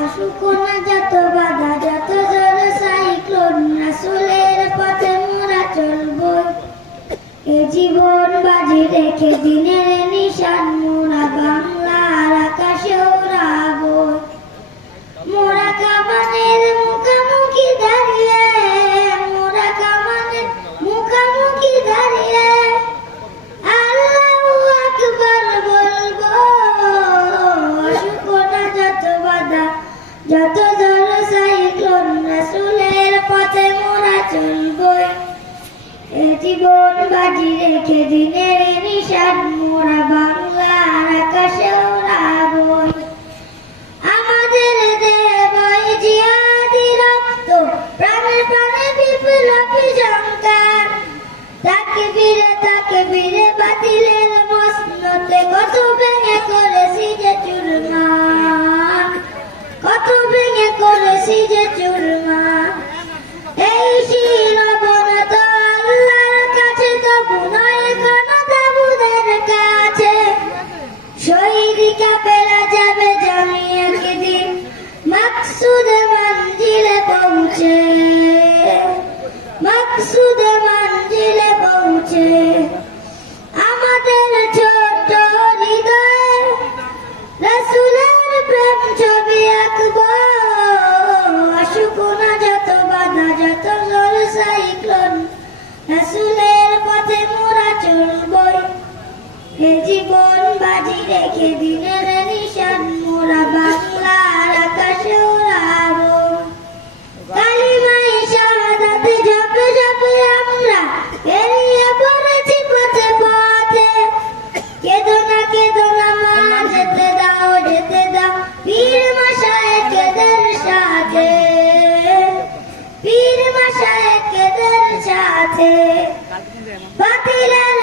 আসুক না যত বাধা, যত জোর সাইক্লোন, রাসূলের পথে মোরা চলবো। এ জীবন বাজি রেখে দিনের নিশান মোরা বাংলার আকাশে ওড়াবো। মোরা কামানের মুখামুখি দাঁড়িয়ে, মোরা কামানের মুখামুখি দাঁড়িয়ে আল্লাহু আকবার বলবো। আসুক না যত বাধা, যত জোর সাইক্লোন, রাসূলের পথে মোরা চলবো। এ জীবন বাজি রেখে দিনের নিশান মোরা বাংলার আকাশে ওড়াবো। আমাদের দেবই জিহাদি রক্ত, প্রাণে প্রাণে বিপ্লবী ঝংকার। তাকবীরে তাকবীরে বাতিলের মসনদে কত ভেঙে করেছি যে চুরমার, কত ভেঙে করেছি যে চুরমার। এই শিরোবনত আল্লাহর কাছে, তবু নয় কোন তাবুদের কাছে। শহীদ কাফেলা যাবে জানি একদিন মাকসুদে মঞ্জিলে পৌঁছে, মাকসুদে মঞ্জিলে পৌঁছে। আমাদের ছোট হৃদয়ে রাসূলের প্রেম ছবি আঁকবো। আসুক না যত বাধা, যত জোর সাইক্লোন, রাসূলের পথে মোরা চলবো। এ জীবন বাজি রেখে দিনের নিশান মোরা বাংলার আকাশে ওড়াবো। কালিমায়ে শাহাদাত জপে জপে আমরা বেরিয়ে পড়েছি পথে পথে। কেঁদো না মা, যেতে দাও যেতে দাও পীর মাশায়েখদের সাথে, পীর মাশায়েখদের সাথে। বাতিলের